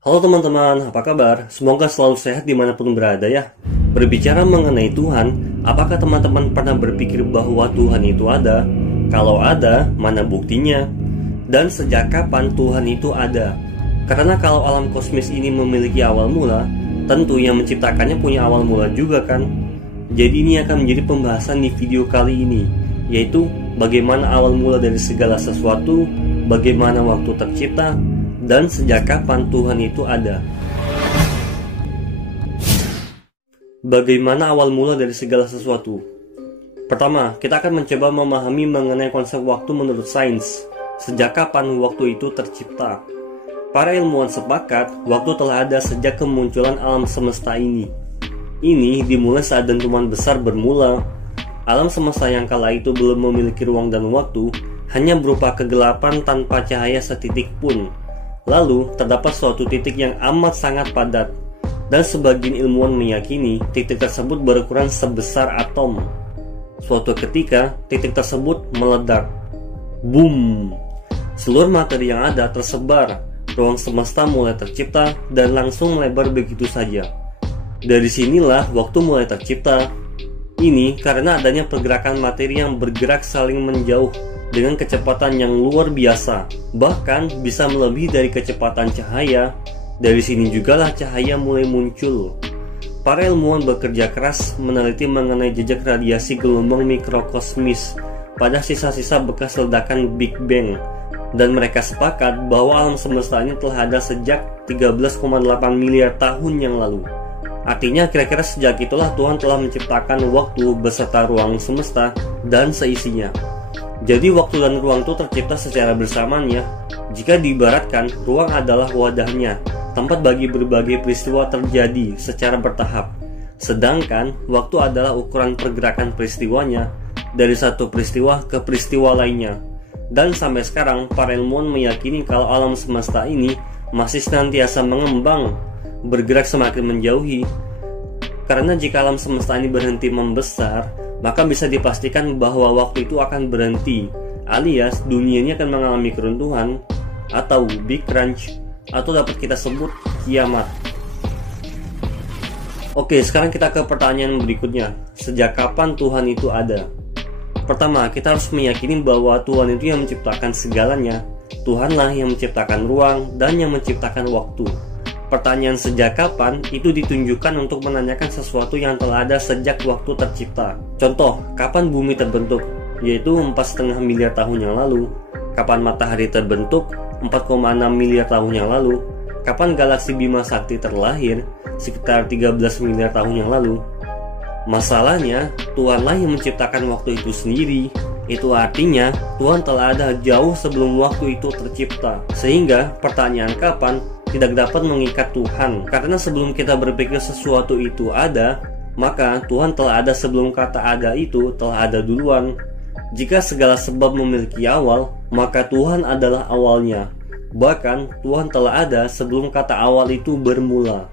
Halo teman-teman, apa kabar? Semoga selalu sehat dimanapun berada ya. Berbicara mengenai Tuhan, apakah teman-teman pernah berpikir bahwa Tuhan itu ada? Kalau ada, mana buktinya? Dan sejak kapan Tuhan itu ada? Karena kalau alam kosmis ini memiliki awal mula, tentu yang menciptakannya punya awal mula juga kan? Jadi ini akan menjadi pembahasan di video kali ini, yaitu bagaimana awal mula dari segala sesuatu, bagaimana waktu tercipta, dan sejak kapan Tuhan itu ada. Bagaimana awal mula dari segala sesuatu? Pertama, kita akan mencoba memahami mengenai konsep waktu menurut sains. Sejak kapan waktu itu tercipta? Para ilmuwan sepakat, waktu telah ada sejak kemunculan alam semesta ini. Ini dimulai saat dentuman besar bermula. Alam semesta yang kala itu belum memiliki ruang dan waktu, hanya berupa kegelapan tanpa cahaya setitik pun. Lalu, terdapat suatu titik yang amat sangat padat, dan sebagian ilmuwan meyakini titik tersebut berukuran sebesar atom. Suatu ketika, titik tersebut meledak. Boom! Seluruh materi yang ada tersebar, ruang semesta mulai tercipta dan langsung melebar begitu saja. Dari sinilah waktu mulai tercipta. Ini karena adanya pergerakan materi yang bergerak saling menjauh dengan kecepatan yang luar biasa, bahkan bisa melebihi dari kecepatan cahaya. Dari sini jugalah cahaya mulai muncul. Para ilmuwan bekerja keras meneliti mengenai jejak radiasi gelombang mikrokosmis pada sisa-sisa bekas ledakan Big Bang, dan mereka sepakat bahwa alam semesta ini telah ada sejak 13,8 miliar tahun yang lalu. Artinya kira-kira sejak itulah Tuhan telah menciptakan waktu beserta ruang semesta dan seisinya. Jadi waktu dan ruang itu tercipta secara bersamaan ya. Jika diibaratkan, ruang adalah wadahnya, tempat bagi berbagai peristiwa terjadi secara bertahap. Sedangkan waktu adalah ukuran pergerakan peristiwanya dari satu peristiwa ke peristiwa lainnya. Dan sampai sekarang para ilmuwan meyakini kalau alam semesta ini masih senantiasa mengembang, bergerak semakin menjauhi. Karena jika alam semesta ini berhenti membesar, maka bisa dipastikan bahwa waktu itu akan berhenti, alias dunia ini akan mengalami keruntuhan atau Big Crunch, atau dapat kita sebut kiamat. Oke, sekarang kita ke pertanyaan berikutnya. Sejak kapan Tuhan itu ada? Pertama, kita harus meyakini bahwa Tuhan itu yang menciptakan segalanya. Tuhanlah yang menciptakan ruang dan yang menciptakan waktu. Pertanyaan sejak kapan itu ditunjukkan untuk menanyakan sesuatu yang telah ada sejak waktu tercipta. Contoh, kapan bumi terbentuk? Yaitu 4,5 miliar tahun yang lalu. Kapan matahari terbentuk? 4,6 miliar tahun yang lalu. Kapan galaksi Bima Sakti terlahir? Sekitar 13 miliar tahun yang lalu. Masalahnya, Tuhanlah yang menciptakan waktu itu sendiri. Itu artinya Tuhan telah ada jauh sebelum waktu itu tercipta. Sehingga pertanyaan kapan tidak dapat mengikat Tuhan, karena sebelum kita berpikir sesuatu itu ada, maka Tuhan telah ada sebelum kata ada itu telah ada duluan. Jika segala sebab memiliki awal, maka Tuhan adalah awalnya. Bahkan Tuhan telah ada sebelum kata awal itu bermula.